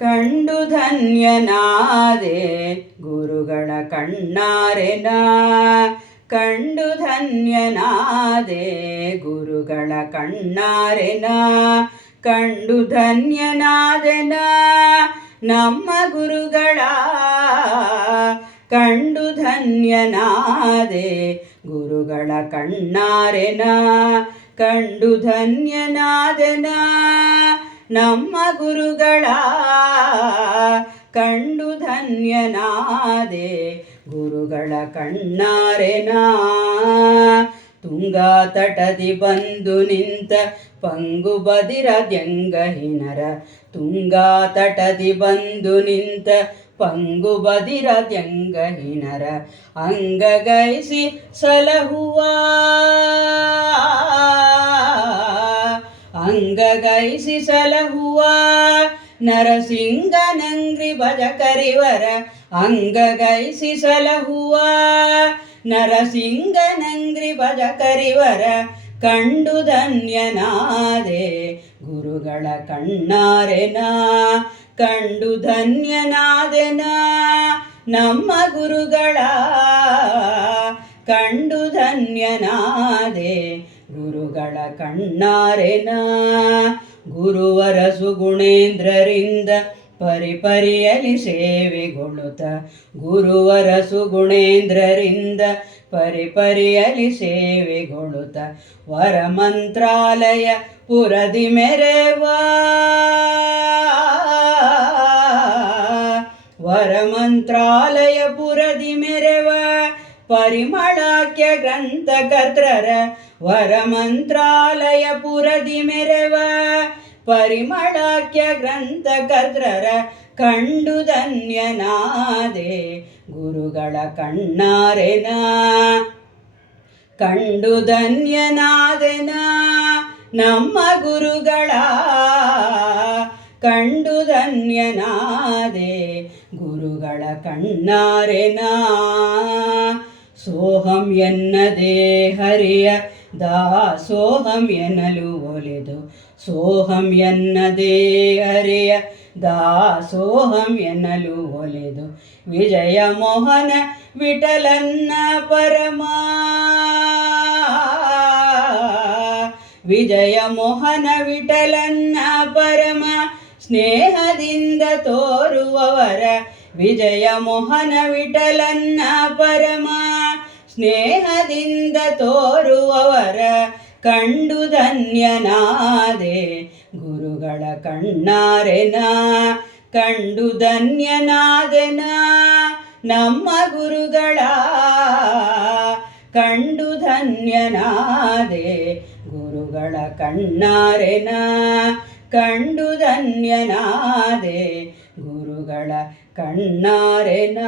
ಕಂಡು ಧನ್ಯನಾದೆ, ಗುರುಗಳ ಕಣ್ಣಾರೆನ ಕಂಡು ಧನ್ಯನಾದೆ, ಗುರುಗಳ ಕಣ್ಣಾರೆನ ಕಂಡು ಧನ್ಯನಾದೆನ ನಮ್ಮ ಗುರುಗಳ. ಕಂಡು ಧನ್ಯನಾದೆ, ಗುರುಗಳ ಕಣ್ಣಾರೆನ ಕಂಡು ಧನ್ಯನಾದೆನ ನಮ್ಮ ಗುರುಗಳ ಕಂಡು ಧನ್ಯನಾದೆ. ಗುರುಗಳ ಕಣ್ಣಾರೆನ ತುಂಗಾ ತಟದಿ ಬಂದು ನಿಂತ ಪಂಗು ಬದಿರ ದ್ಯಂಗಹಿನರ. ತುಂಗಾ ತಟದಿ ಬಂದು ನಿಂತ ಪಂಗು ಬದಿರ ದ್ಯಂಗಹಿನರ. ಅಂಗಗೈಸಿ ಸಲಹುವ. ಅಂಗಗೈಸಿ ಸಲಹುವ ನರಸಿಂಗನಂಗ್ರಿ ಭಜ ಕರಿವರ ಅಂಗಗೈಸಿ ಸಲಹುವ ನರಸಿಂಗನಂಗ್ರಿ ಭಜ ಕರಿವರ ಕಂಡು ಧನ್ಯನಾದೆ, ಗುರುಗಳ ಕಣ್ಣಾರೆನ, ಕಂಡು ಧನ್ಯನಾದೆನ, ನಮ್ಮ ಗುರುಗಳ ಕಂಡು ಧನ್ಯನಾದೆ ಗುರುಗಳ ಕಣ್ಣಾರೆನ? ಗುರುವರ ಸುಗುಣೇಂದ್ರರಿಂದ ಪರಿಪರಿಯಲಿ ಸೇವೆಗೊಳ್ಳುತ್ತ. ಗುರುವರ ಸುಗುಣೇಂದ್ರರಿಂದ ಪರಿಪರಿಯಲಿ ಸೇವೆಗೊಳ್ಳುತ್ತ. ವರ ಮಂತ್ರಾಲಯ ಪುರದಿ ಮೆರೆವ. ವರ ಮಂತ್ರಾಲಯ ಪುರದಿ ಮೆರೆವ. ಪರಿಮಳಾಖ್ಯ ಗ್ರಂಥ ಕರ್ತ್ರರ ವರ ಮಂತ್ರಾಲಯ ಪುರದಿ ಮೆರೆವ. ಗ್ರಂಥ ಕರ್ತ್ರರ ಕಂಡು ಧನ್ಯನಾದೆ, ಗುರುಗಳ ಕಣ್ಣಾರೆನ. ಕಂಡು ಧನ್ಯನಾದೆನ ನಮ್ಮ ಗುರುಗಳ. ಕಂಡು ಧನ್ಯನಾದೆ, ಗುರುಗಳ ಕಣ್ಣಾರೆನ. ಸೋಹಂ ಎನ್ನದೇ ಹರಿಯ ದಾಸೋಹಂ ಎನ್ನಲು ಒಲಿದು. ಸೋಹಂ ಎನ್ನದೇ ಹರಿಯ ದಾಸೋಹಂ ಎನ್ನಲು ಒಲಿದು. ವಿಜಯ ಮೋಹನ ವಿಠಲನ್ನ ಪರಮ. ವಿಜಯ ಮೋಹನ ವಿಠಲನ್ನ ಪರಮ. ಸ್ನೇಹದಿಂದ ತೋರುವವರ ವಿಜಯ ಮೋಹನ ವಿಠಲನ್ನ ಪರಮ. ಸ್ನೇಹದಿಂದ ತೋರುವವರ ಕಂಡು ಧನ್ಯನಾದೆ. ಗುರುಗಳ ಕಣ್ಣಾರೆನ, ಕಂಡು ಧನ್ಯನಾದೆನ, ನಮ್ಮ ಗುರುಗಳ ಕಂಡು ಧನ್ಯನಾದೆ. ಗುರುಗಳ ಕಣ್ಣಾರೆನ, ಕಂಡು ಧನ್ಯನಾದೆ. ಗುರುಗಳ ಕಣ್ಣಾರೆನ.